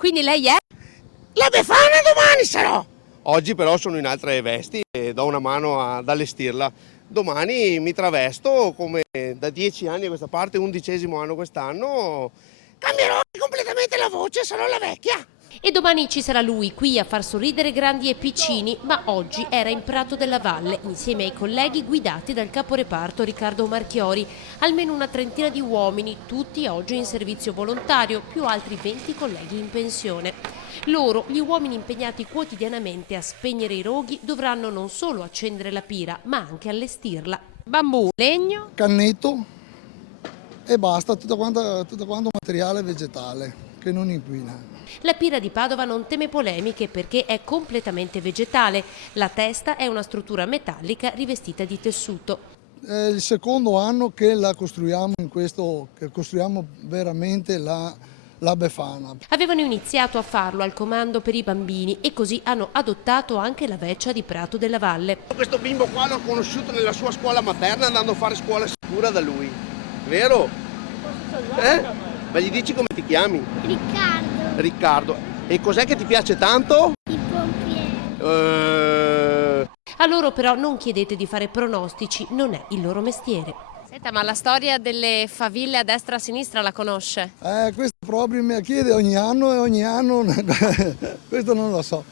Quindi lei è? La Befana domani sarò! Oggi però sono in altre vesti e do una mano ad allestirla. Domani mi travesto come da 10 anni a questa parte, 11° anno quest'anno. Cambierò completamente la voce, sarò la vecchia. E domani ci sarà lui qui a far sorridere grandi e piccini, ma oggi era in Prato della Valle insieme ai colleghi guidati dal caporeparto Riccardo Marchiori. Almeno una trentina di uomini, tutti oggi in servizio volontario, più altri 20 colleghi in pensione. Loro, gli uomini impegnati quotidianamente a spegnere i roghi, dovranno non solo accendere la pira, ma anche allestirla. Bambù, legno, Cannetto e basta, tutto quanto materiale vegetale che non inquina. La pira di Padova non teme polemiche perché è completamente vegetale. La testa è una struttura metallica rivestita di tessuto. È il secondo anno che la costruiamo che costruiamo veramente la Befana. Avevano iniziato a farlo al comando per i bambini e così hanno adottato anche la veccia di Prato della Valle. Questo bimbo qua l'ho conosciuto nella sua scuola materna andando a fare scuola sicura da lui. Vero? Ma gli dici come ti chiami? Riccardo, Riccardo. E cos'è che ti piace tanto? i pompieri. A loro però non chiedete di fare pronostici, non è il loro mestiere. Senta, ma la storia delle faville a destra e a sinistra la conosce? Questo proprio mi chiede ogni anno e ogni anno, questo non lo so.